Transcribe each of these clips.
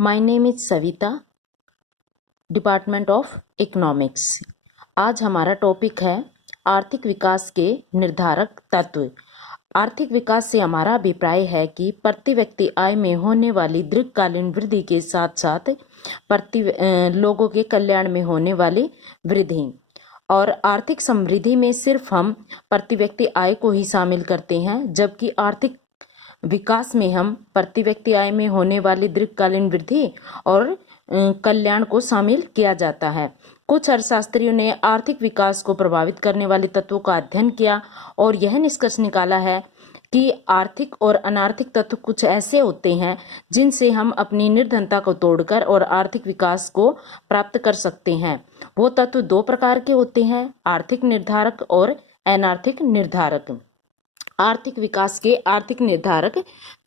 My name is Savita, department of economics. आज हमारा topic है आर्थिक विकास के निर्धारक तत्व। आर्थिक विकास से हमारा अभिप्राय है कि प्रति व्यक्ति आय में होने वाली दीर्घकालीन वृद्धि के साथ साथ लोगों के कल्याण में होने वाली वृद्धि। और आर्थिक समृद्धि में सिर्फ हम प्रति व्यक्ति आय को ही शामिल करते हैं, जबकि आर्थिक विकास में हम प्रति व्यक्ति आय में होने वाली दीर्घकालीन वृद्धि और कल्याण को शामिल किया जाता है। कुछ अर्थशास्त्रियों ने आर्थिक विकास को प्रभावित करने वाले तत्वों का अध्ययन किया और यह निष्कर्ष निकाला है कि आर्थिक और अनार्थिक तत्व कुछ ऐसे होते हैं जिनसे हम अपनी निर्धनता को तोड़कर और आर्थिक विकास को प्राप्त कर सकते हैं। वो तत्व दो प्रकार के होते हैं, आर्थिक निर्धारक और अनार्थिक निर्धारक। आर्थिक विकास के आर्थिक निर्धारक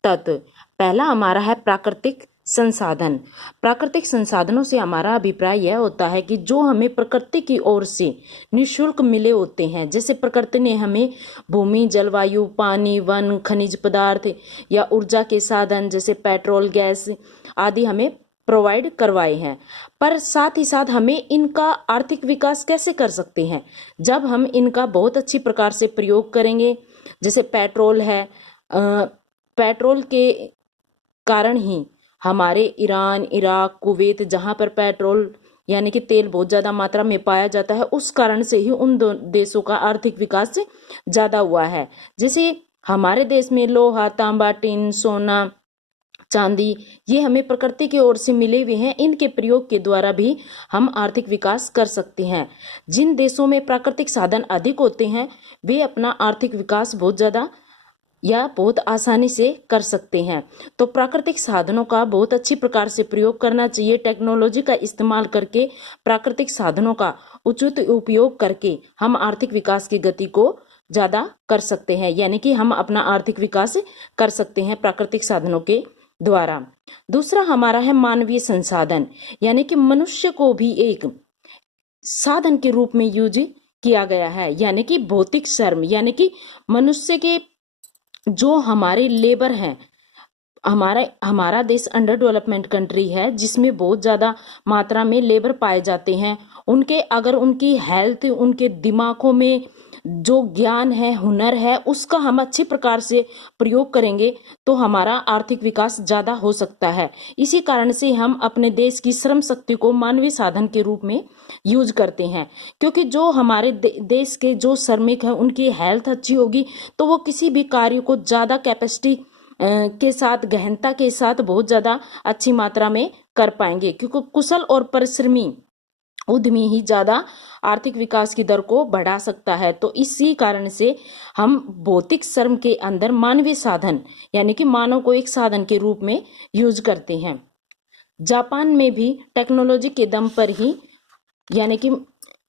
तत्व। पहला हमारा है प्राकृतिक संसाधन। प्राकृतिक संसाधनों से हमारा अभिप्राय यह होता है कि जो हमें प्रकृति की ओर से निःशुल्क मिले होते हैं, जैसे प्रकृति ने हमें भूमि, जलवायु, पानी, वन, खनिज पदार्थ या ऊर्जा के साधन जैसे पेट्रोल, गैस आदि हमें प्रोवाइड करवाए हैं। पर साथ ही साथ हमें इनका आर्थिक विकास कैसे कर सकते हैं? जब हम इनका बहुत अच्छी प्रकार से प्रयोग करेंगे। जैसे पेट्रोल है, पेट्रोल के कारण ही हमारे ईरान, इराक, कुवैत, जहाँ पर पेट्रोल यानी कि तेल बहुत ज़्यादा मात्रा में पाया जाता है, उस कारण से ही उन देशों का आर्थिक विकास ज़्यादा हुआ है। जैसे हमारे देश में लोहा, तांबा, टिन, सोना, चांदी ये हमें प्रकृति की ओर से मिले हुए हैं। इनके प्रयोग के द्वारा भी हम आर्थिक विकास कर सकते हैं। जिन देशों में प्राकृतिक साधन अधिक होते हैं वे अपना आर्थिक विकास बहुत ज़्यादा या बहुत आसानी से कर सकते हैं। तो प्राकृतिक साधनों का बहुत अच्छी प्रकार से प्रयोग करना चाहिए। टेक्नोलॉजी का इस्तेमाल करके प्राकृतिक साधनों का उचित उपयोग करके हम आर्थिक विकास की गति को ज़्यादा कर सकते हैं, यानी कि हम अपना आर्थिक विकास कर सकते हैं प्राकृतिक साधनों के द्वारा। दूसरा हमारा है मानवीय संसाधन, यानी कि मनुष्य को भी एक साधन के रूप में यूज किया गया है, यानी कि भौतिक श्रम, यानी कि मनुष्य के जो हमारे लेबर हैं। हमारा देश अंडर डेवलपमेंट कंट्री है जिसमें बहुत ज़्यादा मात्रा में लेबर पाए जाते हैं। अगर उनकी हेल्थ, उनके दिमागों में जो ज्ञान है, हुनर है, उसका हम अच्छी प्रकार से प्रयोग करेंगे तो हमारा आर्थिक विकास ज़्यादा हो सकता है। इसी कारण से हम अपने देश की श्रम शक्ति को मानवीय साधन के रूप में यूज करते हैं, क्योंकि जो हमारे देश के जो श्रमिक हैं उनकी हेल्थ अच्छी होगी तो वो किसी भी कार्य को ज़्यादा कैपेसिटी के साथ, गहनता के साथ बहुत ज़्यादा अच्छी मात्रा में कर पाएंगे, क्योंकि कुशल और परिश्रमी उद्यमी ही ज़्यादा आर्थिक विकास की दर को बढ़ा सकता है। तो इसी कारण से हम भौतिक श्रम के अंदर मानवीय साधन यानी कि मानव को एक साधन के रूप में यूज करते हैं। जापान में भी टेक्नोलॉजी के दम पर ही, यानी कि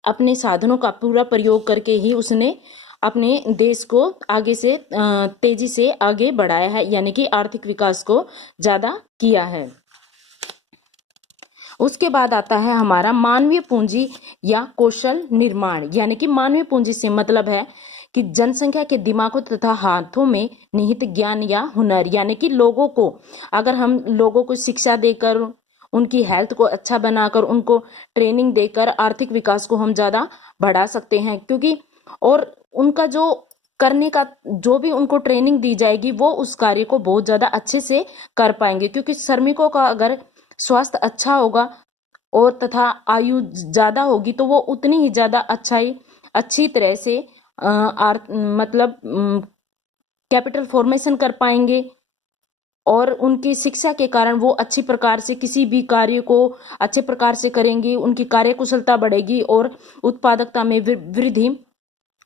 अपने साधनों का पूरा प्रयोग करके ही उसने अपने देश को आगे से तेजी से आगे बढ़ाया है, यानी कि आर्थिक विकास को ज़्यादा किया है। उसके बाद आता है हमारा मानवीय पूंजी या कौशल निर्माण, यानी कि मानवीय पूंजी से मतलब है कि जनसंख्या के दिमागों तथा हाथों में निहित ज्ञान या हुनर, यानी कि लोगों को, अगर हम लोगों को शिक्षा देकर, उनकी हेल्थ को अच्छा बनाकर, उनको ट्रेनिंग देकर आर्थिक विकास को हम ज़्यादा बढ़ा सकते हैं। क्योंकि और उनका जो करने का जो भी उनको ट्रेनिंग दी जाएगी वो उस कार्य को बहुत ज़्यादा अच्छे से कर पाएंगे, क्योंकि श्रमिकों का अगर स्वास्थ्य अच्छा होगा और तथा आयु ज़्यादा होगी तो वो उतनी ही ज़्यादा अच्छी तरह से कैपिटल फॉर्मेशन कर पाएंगे और उनकी शिक्षा के कारण वो अच्छी प्रकार से किसी भी कार्य को अच्छे प्रकार से करेंगे, उनकी कार्यकुशलता बढ़ेगी और उत्पादकता में वृद्धि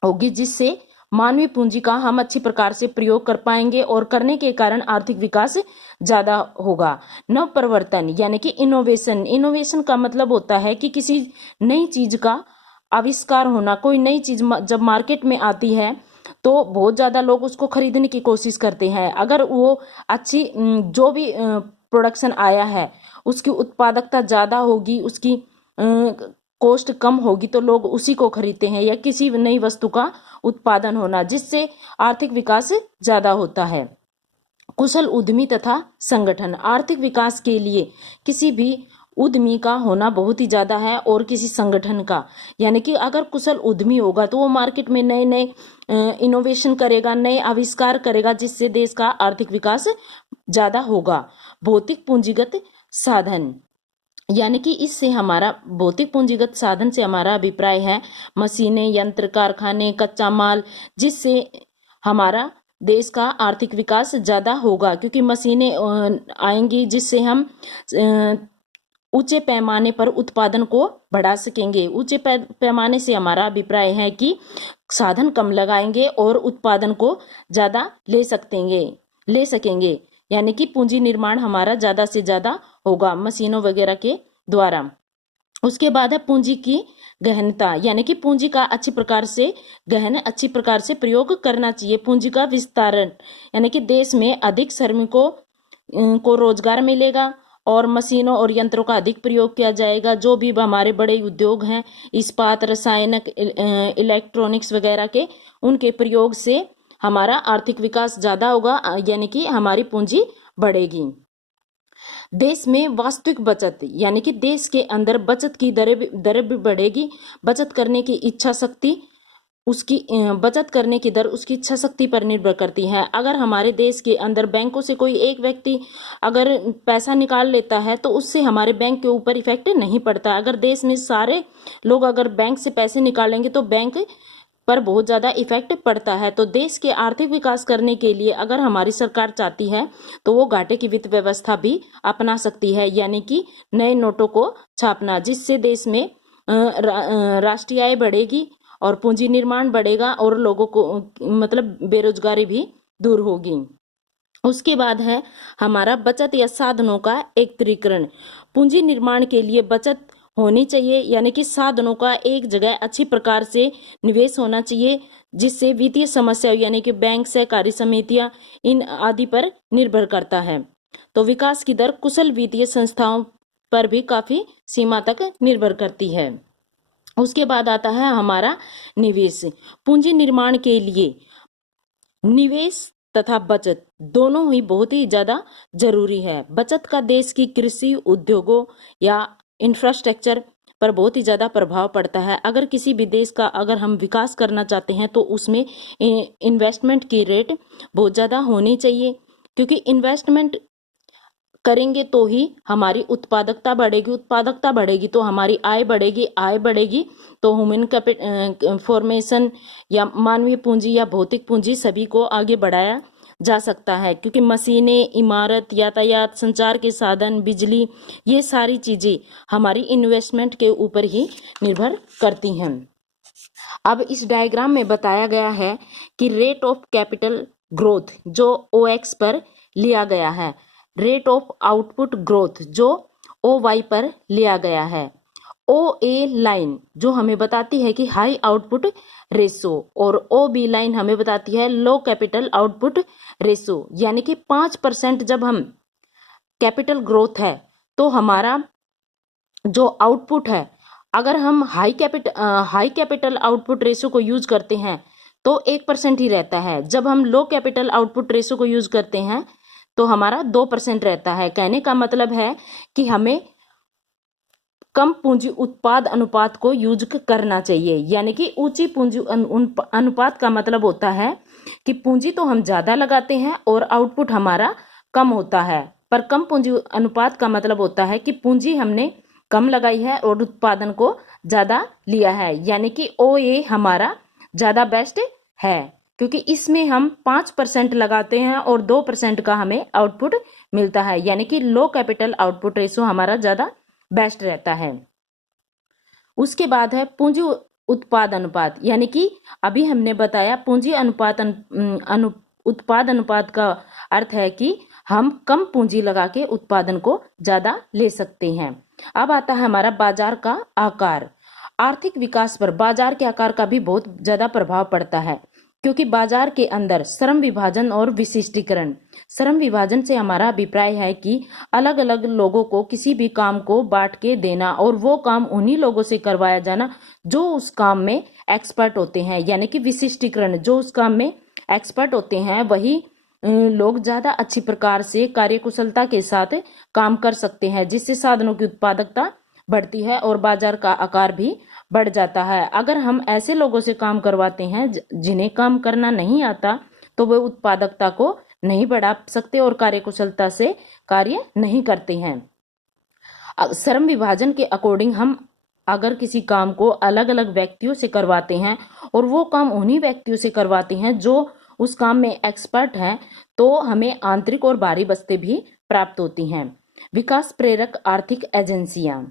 होगी, जिससे मानवीय पूंजी का हम अच्छी प्रकार से प्रयोग कर पाएंगे और करने के कारण आर्थिक विकास ज़्यादा होगा। नव प्रवर्तन यानी कि इनोवेशन का मतलब होता है कि किसी नई चीज का आविष्कार होना। कोई नई चीज जब मार्केट में आती है तो बहुत ज़्यादा लोग उसको खरीदने की कोशिश करते हैं। अगर वो अच्छी जो भी प्रोडक्शन आया है उसकी उत्पादकता ज़्यादा होगी, उसकी कॉस्ट कम होगी तो लोग उसी को खरीदते हैं, या किसी नई वस्तु का उत्पादन होना, जिससे आर्थिक विकास ज़्यादा होता है। कुशल उद्यमी तथा संगठन। आर्थिक विकास के लिए किसी भी उद्यमी का होना बहुत ही ज्यादा है और किसी संगठन का, यानी कि अगर कुशल उद्यमी होगा तो वो मार्केट में नए नए इनोवेशन करेगा, नए आविष्कार करेगा, जिससे देश का आर्थिक विकास ज्यादा होगा। भौतिक पूंजीगत साधन, यानी कि इससे हमारा भौतिक पूंजीगत साधन से हमारा अभिप्राय है मशीनें, यंत्र, कारखाने, कच्चा माल, जिससे हमारा देश का आर्थिक विकास ज्यादा होगा, क्योंकि मशीनें आएंगी जिससे हम ऊंचे पैमाने पर उत्पादन को बढ़ा सकेंगे। ऊंचे पैमाने से हमारा अभिप्राय है कि साधन कम लगाएंगे और उत्पादन को ज्यादा ले सकेंगे, यानी कि पूंजी निर्माण हमारा ज्यादा से ज्यादा होगा मशीनों वगैरह के द्वारा। उसके बाद है पूंजी की गहनता, यानी कि पूंजी का अच्छी प्रकार से प्रयोग करना चाहिए। पूंजी का विस्तारण, यानी कि देश में अधिक श्रमिकों को रोजगार मिलेगा और मशीनों और यंत्रों का अधिक प्रयोग किया जाएगा। जो भी हमारे बड़े उद्योग हैं, इस्पात, रसायनिक, इलेक्ट्रॉनिक्स वगैरह के, उनके प्रयोग से हमारा आर्थिक विकास ज्यादा होगा, यानी कि हमारी पूंजी बढ़ेगी। देश में वास्तविक बचत, यानी कि देश के अंदर बचत की दर भी बढ़ेगी। बचत करने की इच्छा शक्ति बचत करने की दर उसकी इच्छा शक्ति पर निर्भर करती है। अगर हमारे देश के अंदर बैंकों से कोई एक व्यक्ति अगर पैसा निकाल लेता है तो उससे हमारे बैंक के ऊपर इफेक्ट नहीं पड़ता। अगर देश में सारे लोग अगर बैंक से पैसे निकालेंगे तो बैंक पर बहुत ज्यादा इफेक्ट पड़ता है। तो देश के आर्थिक विकास करने के लिए अगर हमारी सरकार चाहती है तो वो घाटे की वित्त व्यवस्था भी अपना सकती है, यानी कि नए नोटों को छापना, जिससे देश में राष्ट्रीय आय बढ़ेगी और पूंजी निर्माण बढ़ेगा और लोगों को मतलब बेरोजगारी भी दूर होगी। उसके बाद है हमारा बचत या साधनों का एकत्रीकरण। पूंजी निर्माण के लिए बचत होनी चाहिए, यानी कि साधनों का एक जगह अच्छी प्रकार से निवेश होना चाहिए, जिससे वित्तीय समस्या यानी कि बैंक, सहकारी समितियां, इन आदि पर निर्भर करता है। तो विकास की दर कुशल वित्तीय संस्थाओं पर भी काफी सीमा तक निर्भर करती है। उसके बाद आता है हमारा निवेश। पूंजी निर्माण के लिए निवेश तथा बचत दोनों ही बहुत ही ज्यादा जरूरी है। बचत का देश की कृषि, उद्योगों या इंफ्रास्ट्रक्चर पर बहुत ही ज्यादा प्रभाव पड़ता है। अगर किसी भी देश का अगर हम विकास करना चाहते हैं तो उसमें इन्वेस्टमेंट की रेट बहुत ज्यादा होनी चाहिए, क्योंकि इन्वेस्टमेंट करेंगे तो ही हमारी उत्पादकता बढ़ेगी तो हमारी आय बढ़ेगी तो ह्यूमन कैपिटल फॉर्मेशन या मानवीय पूंजी या भौतिक पूंजी सभी को आगे बढ़ाया जा सकता है, क्योंकि मशीनें, इमारत, यातायात, संचार के साधन, बिजली, ये सारी चीजें हमारी इन्वेस्टमेंट के ऊपर ही निर्भर करती हैं। अब इस डायग्राम में बताया गया है कि रेट ऑफ कैपिटल ग्रोथ जो OX पर लिया गया है, रेट ऑफ आउटपुट ग्रोथ जो OY पर लिया गया है। OA लाइन जो हमें बताती है कि हाई आउटपुट रेशो और OB लाइन हमें बताती है लो कैपिटल आउटपुट रेशो, यानी कि 5% जब हम कैपिटल ग्रोथ है तो हमारा जो आउटपुट है, अगर हम हाई कैपिटल आउटपुट रेशो को यूज करते हैं तो 1% ही रहता है। जब हम लो कैपिटल आउटपुट रेशो को यूज करते हैं तो हमारा 2% रहता है। कहने का मतलब है कि हमें कम पूंजी उत्पाद अनुपात को यूज करना चाहिए, यानी कि ऊंची पूंजी अनुपात का मतलब होता है कि पूंजी तो हम ज्यादा लगाते हैं और आउटपुट हमारा कम होता है, पर कम पूंजी अनुपात का मतलब होता है कि पूंजी हमने कम लगाई है और उत्पादन को ज्यादा लिया है, यानी कि OA हमारा ज्यादा बेस्ट है, क्योंकि इसमें हम 5% लगाते हैं और 2% का हमें आउटपुट मिलता है, यानी कि लो कैपिटल आउटपुट रेशो हमारा ज्यादा बेस्ट रहता है। उसके बाद है पूंजी उत्पाद अनुपात, यानी कि अभी हमने बताया पूंजी उत्पाद अनुपात का अर्थ है कि हम कम पूंजी लगा के उत्पादन को ज्यादा ले सकते हैं। अब आता है हमारा बाजार का आकार। आर्थिक विकास पर बाजार के आकार का भी बहुत ज्यादा प्रभाव पड़ता है, क्योंकि बाजार के अंदर श्रम विभाजन और विशिष्टीकरण। श्रम विभाजन से हमारा अभिप्राय है कि अलग अलग लोगों को किसी भी काम को बांट के देना और वो काम उन्हीं लोगों से करवाया जाना जो उस काम में एक्सपर्ट होते हैं, यानी कि विशिष्टीकरण, जो उस काम में एक्सपर्ट होते हैं वही लोग ज़्यादा अच्छी प्रकार से कार्यकुशलता के साथ काम कर सकते हैं, जिससे साधनों की उत्पादकता बढ़ती है और बाजार का आकार भी बढ़ जाता है। अगर हम ऐसे लोगों से काम करवाते हैं जिन्हें काम करना नहीं आता, तो वे उत्पादकता को नहीं बढ़ा सकते और कार्यकुशलता से कार्य नहीं करते हैं। श्रम विभाजन के अकॉर्डिंग हम अगर किसी काम को अलग अलग व्यक्तियों से करवाते हैं और वो काम उन्हीं व्यक्तियों से करवाते हैं जो उस काम में एक्सपर्ट हैं, तो हमें आंतरिक और बाहरी बस्ते भी प्राप्त होती हैं। विकास प्रेरक आर्थिक एजेंसियां।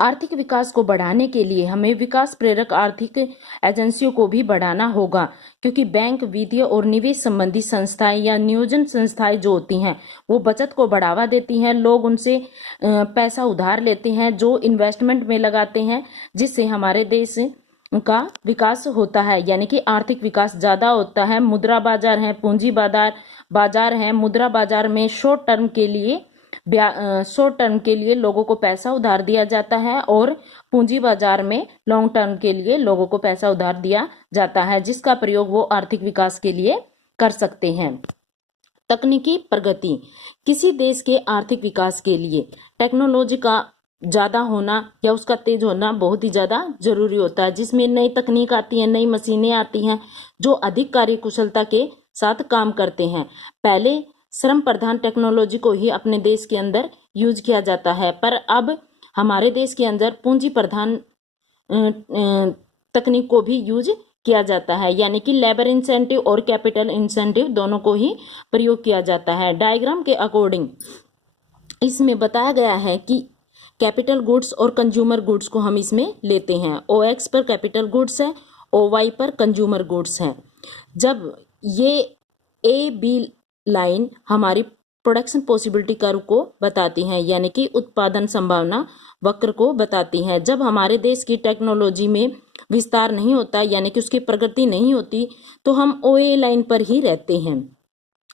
आर्थिक विकास को बढ़ाने के लिए हमें विकास प्रेरक आर्थिक एजेंसियों को भी बढ़ाना होगा, क्योंकि बैंक, वित्तीय और निवेश संबंधी संस्थाएं या नियोजन संस्थाएं जो होती हैं वो बचत को बढ़ावा देती हैं। लोग उनसे पैसा उधार लेते हैं जो इन्वेस्टमेंट में लगाते हैं, जिससे हमारे देश का विकास होता है, यानी कि आर्थिक विकास ज्यादा होता है। मुद्रा बाजार है, पूंजी बाजार है। मुद्रा बाजार में शॉर्ट टर्म के लिए लोगों को पैसा उधार दिया जाता है और पूंजी बाजार में लॉन्ग टर्म के लिए लोगों को पैसा उधार दिया जाता है, जिसका प्रयोग वो आर्थिक विकास के लिए कर सकते हैं। तकनीकी प्रगति। किसी देश के आर्थिक विकास के लिए टेक्नोलॉजी का ज्यादा होना या उसका तेज होना बहुत ही ज्यादा जरूरी होता है, जिसमें नई तकनीक आती है, नई मशीनें आती हैं जो अधिक कार्यकुशलता के साथ काम करते हैं। पहले श्रम प्रधान टेक्नोलॉजी को ही अपने देश के अंदर यूज किया जाता है, पर अब हमारे देश के अंदर पूंजी प्रधान तकनीक को भी यूज किया जाता है, यानी कि लेबर इंसेंटिव और कैपिटल इंसेंटिव दोनों को ही प्रयोग किया जाता है। डायग्राम के अकॉर्डिंग इसमें बताया गया है कि कैपिटल गुड्स और कंज्यूमर गुड्स को हम इसमें लेते हैं। OX पर कैपिटल गुड्स है, OY पर कंज्यूमर गुड्स है। जब ये AB लाइन हमारी प्रोडक्शन पॉसिबिलिटी कर्व को बताती हैं, यानी कि उत्पादन संभावना वक्र को बताती हैं। जब हमारे देश की टेक्नोलॉजी में विस्तार नहीं होता, यानी कि उसकी प्रगति नहीं होती, तो हम OA लाइन पर ही रहते हैं।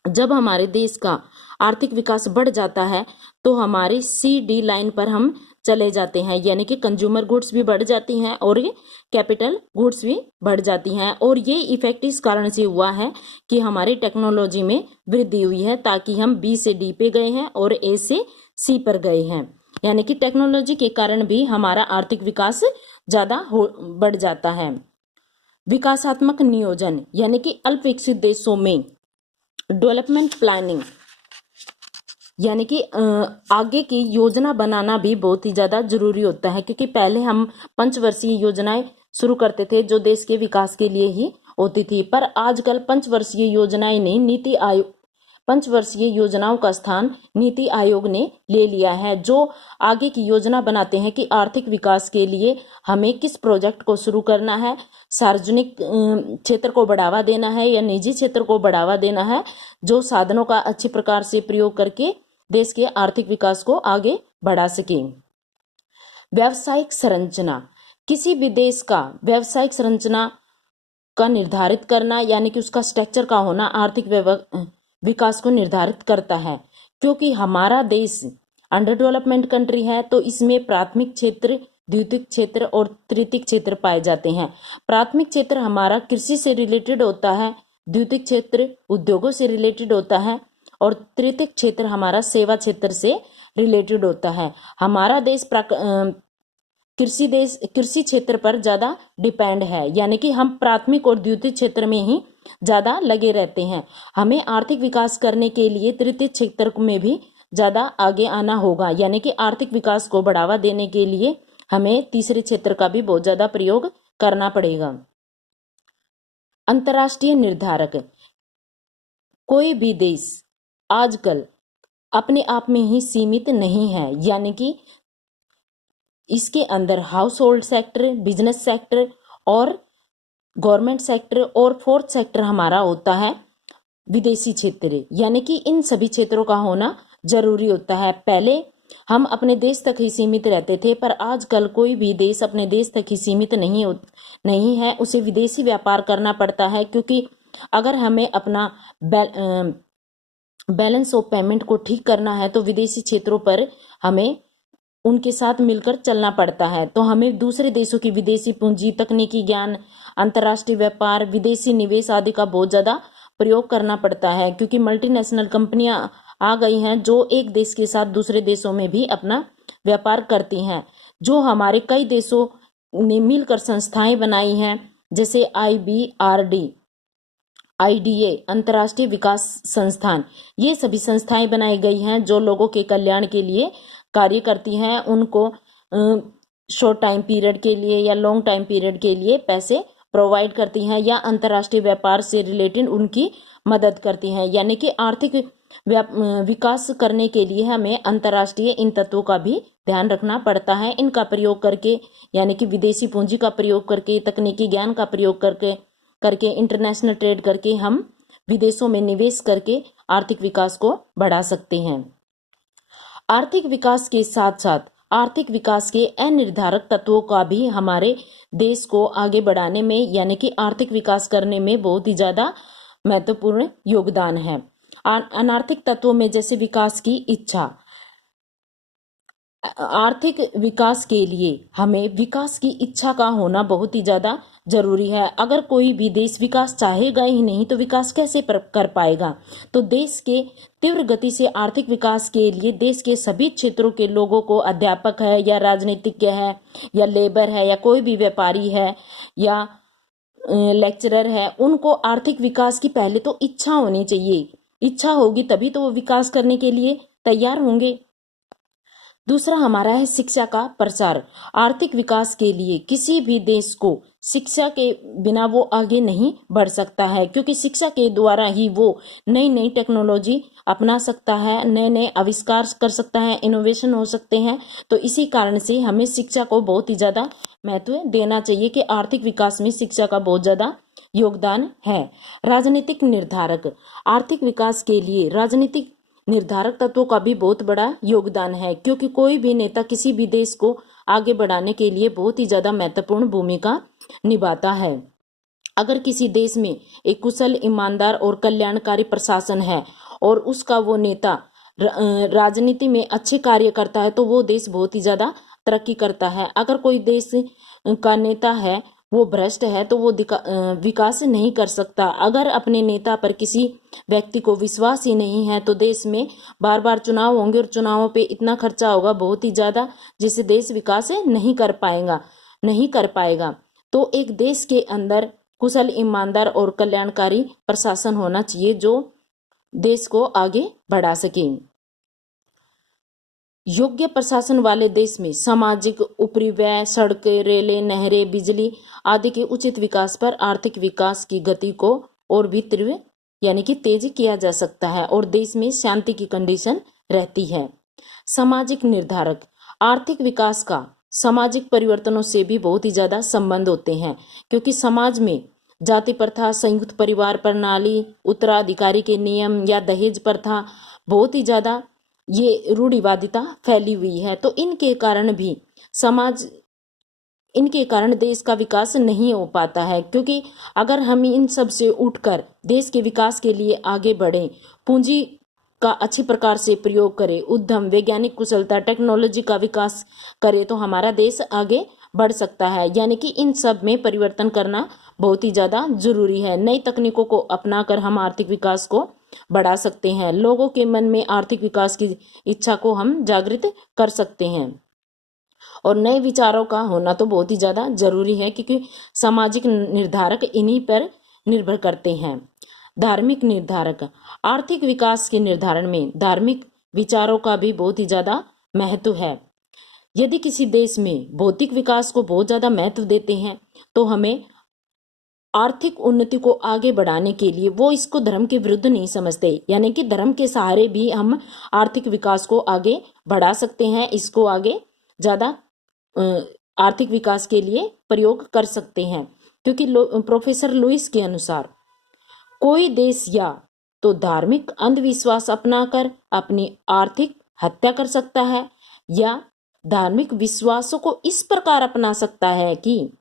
जब हमारे देश का आर्थिक विकास बढ़ जाता है तो हमारी CD लाइन पर हम चले जाते हैं, यानी कि कंज्यूमर गुड्स भी बढ़ जाती हैं और कैपिटल गुड्स भी बढ़ जाती हैं। और ये इफेक्ट इस कारण से हुआ है कि हमारी टेक्नोलॉजी में वृद्धि हुई है, ताकि हम B से D पे गए हैं और A से C पर गए हैं, यानी कि टेक्नोलॉजी के कारण भी हमारा आर्थिक विकास ज्यादा बढ़ जाता है। विकासात्मक नियोजन, यानी कि अल्प विकसित देशों में डेवलपमेंट प्लानिंग, यानी कि आगे की योजना बनाना भी बहुत ही ज्यादा जरूरी होता है, क्योंकि पहले हम पंचवर्षीय योजनाएं शुरू करते थे जो देश के विकास के लिए ही होती थी, पर आजकल पंचवर्षीय योजनाएं नहीं, पंचवर्षीय योजनाओं का स्थान नीति आयोग ने ले लिया है, जो आगे की योजना बनाते हैं कि आर्थिक विकास के लिए हमें किस प्रोजेक्ट को शुरू करना है, सार्वजनिक क्षेत्र को बढ़ावा देना है या निजी क्षेत्र को बढ़ावा देना है, जो साधनों का अच्छी प्रकार से प्रयोग करके देश के आर्थिक विकास को आगे बढ़ा सके। व्यावसायिक संरचना। किसी भी देश का व्यावसायिक संरचना का निर्धारित करना, यानी कि उसका स्ट्रक्चर का होना आर्थिक विकास को निर्धारित करता है। क्योंकि हमारा देश अंडर डेवलपमेंट कंट्री है, तो इसमें प्राथमिक क्षेत्र, द्वितीयक क्षेत्र और तृतीयक क्षेत्र पाए जाते हैं। प्राथमिक क्षेत्र हमारा कृषि से रिलेटेड होता है, द्वितीयक क्षेत्र उद्योगों से रिलेटेड होता है और तृतीयक क्षेत्र हमारा सेवा क्षेत्र से रिलेटेड होता है। हमारा देश कृषि क्षेत्र पर ज्यादा डिपेंड है, यानी कि हम प्राथमिक और द्वितीयक क्षेत्र में ही ज्यादा लगे रहते हैं। हमें आर्थिक विकास करने के लिए तृतीय क्षेत्र में भी ज्यादा आगे आना होगा, यानी कि आर्थिक विकास को बढ़ावा देने के लिए हमें तीसरे क्षेत्र का भी बहुत ज्यादा प्रयोग करना पड़ेगा। अंतर्राष्ट्रीय निर्धारक। कोई भी देश आजकल अपने आप में ही सीमित नहीं है, यानी कि इसके अंदर house hold sector, business sector और गवर्नमेंट सेक्टर और फोर्थ सेक्टर हमारा होता है विदेशी क्षेत्र, यानी कि इन सभी क्षेत्रों का होना जरूरी होता है। पहले हम अपने देश तक ही सीमित रहते थे, पर आजकल कोई भी देश अपने देश तक ही सीमित नहीं है, उसे विदेशी व्यापार करना पड़ता है। क्योंकि अगर हमें अपना बैलेंस ऑफ पेमेंट को ठीक करना है तो विदेशी क्षेत्रों पर हमें उनके साथ मिलकर चलना पड़ता है। तो हमें दूसरे देशों की विदेशी पूंजी, तकनीकी ज्ञान, अंतर्राष्ट्रीय व्यापार, विदेशी निवेश आदि का बहुत ज्यादा प्रयोग करना पड़ता है, क्योंकि मल्टीनेशनल कंपनियां आ गई हैं जो एक देश के साथ दूसरे देशों में भी अपना व्यापार करती हैं। जो हमारे कई देशों ने मिलकर संस्थाएं बनाई हैं, जैसे IBRD, IDA, अंतर्राष्ट्रीय विकास संस्थान, ये सभी संस्थाएं बनाई गई हैं जो लोगों के कल्याण के लिए कार्य करती हैं। उनको शॉर्ट टाइम पीरियड के लिए या लॉन्ग टाइम पीरियड के लिए पैसे प्रोवाइड करती हैं या अंतर्राष्ट्रीय व्यापार से रिलेटेड उनकी मदद करती हैं। यानी कि आर्थिक विकास करने के लिए हमें अंतर्राष्ट्रीय इन तत्वों का भी ध्यान रखना पड़ता है। इनका प्रयोग करके, यानी कि विदेशी पूंजी का प्रयोग करके, तकनीकी ज्ञान का प्रयोग करके इंटरनेशनल ट्रेड करके हम विदेशों में निवेश करके आर्थिक विकास को बढ़ा सकते हैं। आर्थिक विकास के साथ साथ आर्थिक विकास के अनिर्धारक तत्वों का भी हमारे देश को आगे बढ़ाने में, यानी कि आर्थिक विकास करने में बहुत ही ज्यादा महत्वपूर्ण योगदान है। अनार्थिक तत्वों में जैसे विकास की इच्छा। आर्थिक विकास के लिए हमें विकास की इच्छा का होना बहुत ही ज्यादा जरूरी है। अगर कोई भी देश विकास चाहेगा ही नहीं तो विकास कैसे कर पाएगा। तो देश के तीव्र गति से आर्थिक विकास के लिए देश के सभी क्षेत्रों के लोगों को, अध्यापक है या राजनीतिज्ञ है या लेबर है या कोई भी व्यापारी है या लेक्चरर है, उनको आर्थिक विकास की पहले तो इच्छा होनी चाहिए। इच्छा होगी तभी तो वो विकास करने के लिए तैयार होंगे। दूसरा हमारा है शिक्षा का प्रसार। आर्थिक विकास के लिए किसी भी देश को शिक्षा के बिना वो आगे नहीं बढ़ सकता है, क्योंकि शिक्षा के द्वारा ही वो नई नई टेक्नोलॉजी अपना सकता है, नए नए आविष्कार कर सकता है, इनोवेशन हो सकते हैं। तो इसी कारण से हमें शिक्षा को बहुत ही ज्यादा महत्व देना चाहिए कि आर्थिक विकास में शिक्षा का बहुत ज्यादा योगदान है। राजनीतिक निर्धारक। आर्थिक विकास के लिए राजनीतिक निर्धारक तत्वों का भी बहुत बड़ा योगदान है, क्योंकि कोई भी नेता किसी भी देश को आगे बढ़ाने के लिए बहुत ही ज्यादा महत्वपूर्ण भूमिका निभाता है। अगर किसी देश में एक कुशल, ईमानदार और कल्याणकारी प्रशासन है और उसका वो नेता राजनीति में अच्छे कार्य करता है तो वो देश बहुत ही ज्यादा तरक्की करता है। अगर कोई देश का नेता है वो भ्रष्ट है तो वो विकास नहीं कर सकता। अगर अपने नेता पर किसी व्यक्ति को विश्वास ही नहीं है तो देश में बार बार चुनाव होंगे और चुनावों पे इतना खर्चा होगा बहुत ही ज्यादा, जिससे देश विकास नहीं कर पाएगा। तो एक देश के अंदर कुशल, ईमानदार और कल्याणकारी प्रशासन होना चाहिए जो देश को आगे बढ़ा सके। योग्य प्रशासन वाले देश में सामाजिक उपरिव्यय, सड़कें, रेलें, नहरें, बिजली आदि के उचित विकास पर आर्थिक विकास की गति को और भी तीव्र यानी कि तेज किया जा सकता है और देश में शांति की कंडीशन रहती है। सामाजिक निर्धारक। आर्थिक विकास का सामाजिक परिवर्तनों से भी बहुत ही ज्यादा संबंध होते हैं, क्योंकि समाज में जाति प्रथा, संयुक्त परिवार प्रणाली, उत्तराधिकारी के नियम या दहेज प्रथा बहुत ही ज्यादा ये रूढ़िवादिता फैली हुई है। तो इनके कारण देश का विकास नहीं हो पाता है, क्योंकि अगर हम इन सब से उठकर देश के विकास के लिए आगे बढ़ें, पूंजी का अच्छी प्रकार से प्रयोग करें, उद्यम, वैज्ञानिक कुशलता, टेक्नोलॉजी का विकास करें तो हमारा देश आगे बढ़ सकता है। यानी कि इन सब में परिवर्तन करना बहुत ही ज्यादा जरूरी है। नई तकनीकों को अपनाकर हम आर्थिक विकास को बढ़ा सकते हैं। लोगों के मन में आर्थिक विकास की इच्छा को हम जागृत कर सकते हैं और नए विचारों का होना तो बहुत ही ज्यादा जरूरी है, क्योंकि सामाजिक निर्धारक इन्हीं पर निर्भर करते हैं। धार्मिक निर्धारक। आर्थिक विकास के निर्धारण में धार्मिक विचारों का भी बहुत ही ज्यादा महत्व है। यदि किसी देश में भौतिक विकास को बहुत ज्यादा महत्व देते हैं तो हमें आर्थिक उन्नति को आगे बढ़ाने के लिए वो इसको धर्म के विरुद्ध नहीं समझते, यानी कि धर्म के सहारे भी हम आर्थिक विकास को आगे बढ़ा सकते हैं, इसको आगे ज्यादा आर्थिक विकास के लिए प्रयोग कर सकते हैं। क्योंकि प्रोफेसर लुइस के अनुसार कोई देश या तो धार्मिक अंधविश्वास अपनाकर अपनी आर्थिक हत्या कर सकता है या धार्मिक विश्वासों को इस प्रकार अपना सकता है कि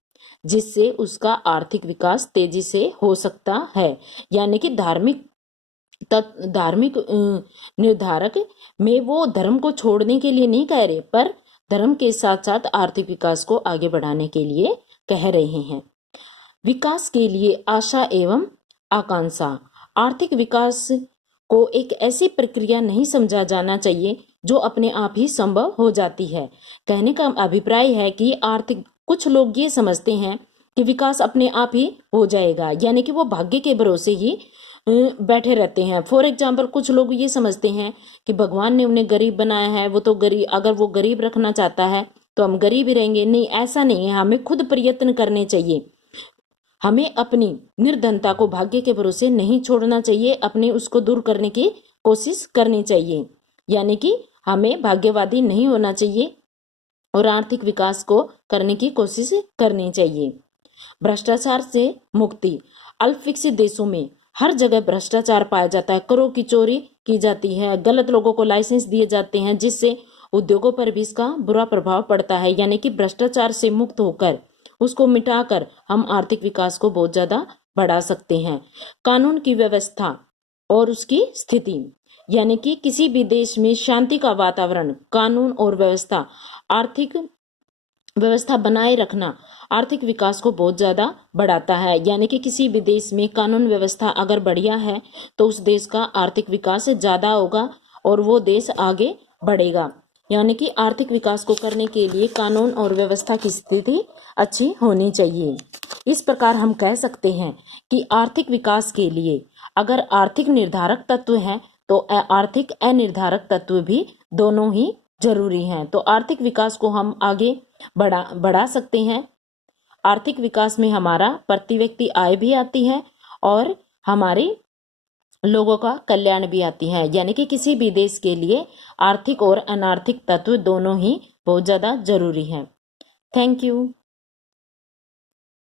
जिससे उसका आर्थिक विकास तेजी से हो सकता है। यानी कि धार्मिक निर्धारक में वो धर्म को छोड़ने के लिए नहीं कह रहे, पर धर्म के साथ साथ आर्थिक विकास को आगे बढ़ाने के लिए कह रहे हैं। विकास के लिए आशा एवं आकांक्षा। आर्थिक विकास को एक ऐसी प्रक्रिया नहीं समझा जाना चाहिए जो अपने आप ही संभव हो जाती है। कहने का अभिप्राय है कि कुछ लोग ये समझते हैं कि विकास अपने आप ही हो जाएगा, यानी कि वो भाग्य के भरोसे ही बैठे रहते हैं। फॉर एग्जाम्पल, कुछ लोग ये समझते हैं कि भगवान ने उन्हें गरीब बनाया है, वो तो गरीब, अगर वो गरीब रखना चाहता है तो हम गरीब ही रहेंगे। नहीं, ऐसा नहीं है। हमें खुद प्रयत्न करने चाहिए। हमें अपनी निर्धनता को भाग्य के भरोसे नहीं छोड़ना चाहिए, अपने उसको दूर करने की कोशिश करनी चाहिए। यानी कि हमें भाग्यवादी नहीं होना चाहिए और आर्थिक विकास को करने की कोशिश करनी चाहिए। भ्रष्टाचार से मुक्ति। अल्प विकसित देशों में हर जगह भ्रष्टाचार पाया जाता है, करों की चोरी की जाती है, गलत लोगों को लाइसेंस दिए जाते हैं, जिससे उद्योगों पर भी इसका बुरा प्रभाव पड़ता है। यानी कि भ्रष्टाचार से मुक्त होकर, उसको मिटाकर हम आर्थिक विकास को बहुत ज्यादा बढ़ा सकते हैं। कानून की व्यवस्था और उसकी स्थिति, यानी कि किसी भी देश में शांति का वातावरण, कानून और व्यवस्था, आर्थिक व्यवस्था बनाए रखना आर्थिक विकास को बहुत ज्यादा बढ़ाता है। यानी कि किसी भी देश में कानून व्यवस्था अगर बढ़िया है तो उस देश का आर्थिक विकास ज्यादा होगा और वो देश आगे बढ़ेगा। यानी कि आर्थिक विकास को करने के लिए कानून और व्यवस्था की स्थिति अच्छी होनी चाहिए। इस प्रकार हम कह सकते हैं कि आर्थिक विकास के लिए अगर आर्थिक निर्धारक तत्व हैं तो आर्थिक अनिर्धारक तत्व भी दोनों ही जरूरी हैं। तो आर्थिक विकास को हम आगे बढ़ा सकते हैं। आर्थिक विकास में हमारा प्रति व्यक्ति आय भी आती है और हमारे लोगों का कल्याण भी आती है। यानी कि किसी भी देश के लिए आर्थिक और अनार्थिक तत्व दोनों ही बहुत ज्यादा जरूरी हैं। Thank you.